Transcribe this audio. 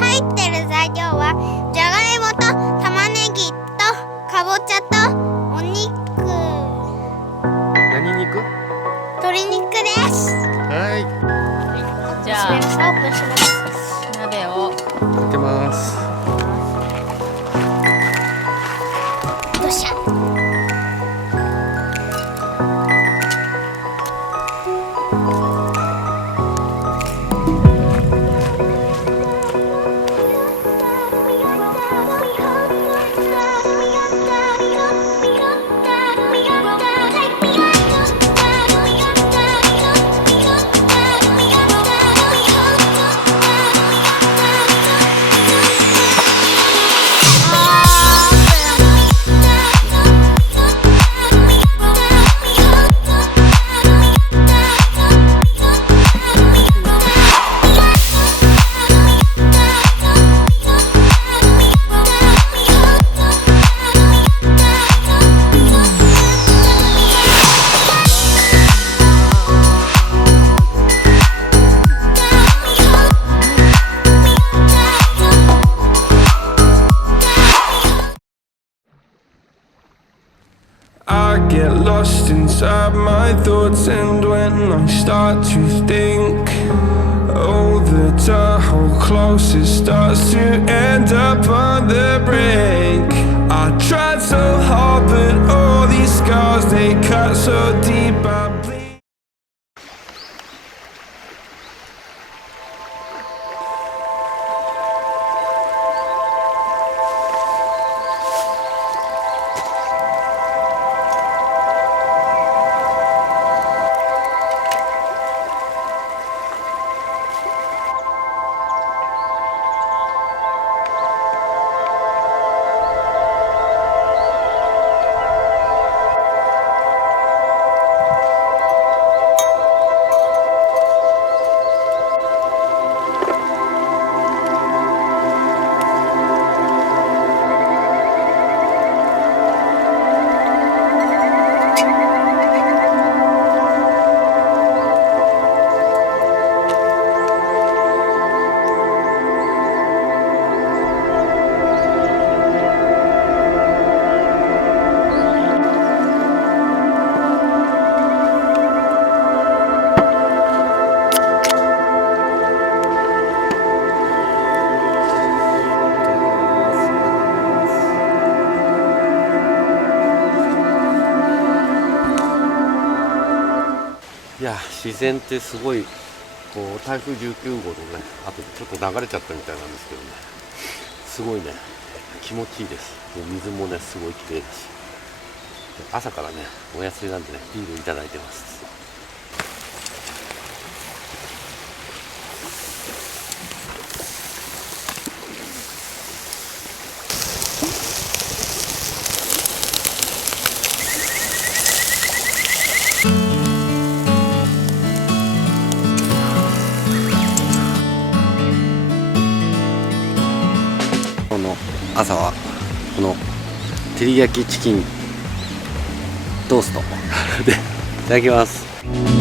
入ってる材料はじゃがいもと玉ねぎとかぼちゃとお肉。何肉？鶏肉です。はい。じゃあオープンします。鍋を開けます。どうしよう。Get lost inside my thoughts, and when I start to think, oh, the Tahoe closest starts to end up on the brink. I tried so hard, but all these scars, they cut so deep, I bleed. いや、自然ってすごいこう台風19号のねあとちょっと流れちゃったみたいなんですけどね、すごいね気持ちいいです。もう水もねすごい綺麗だし、朝からねお休みなんでねビールいただいてます。朝はこの照り焼きチキントーストでいただきます。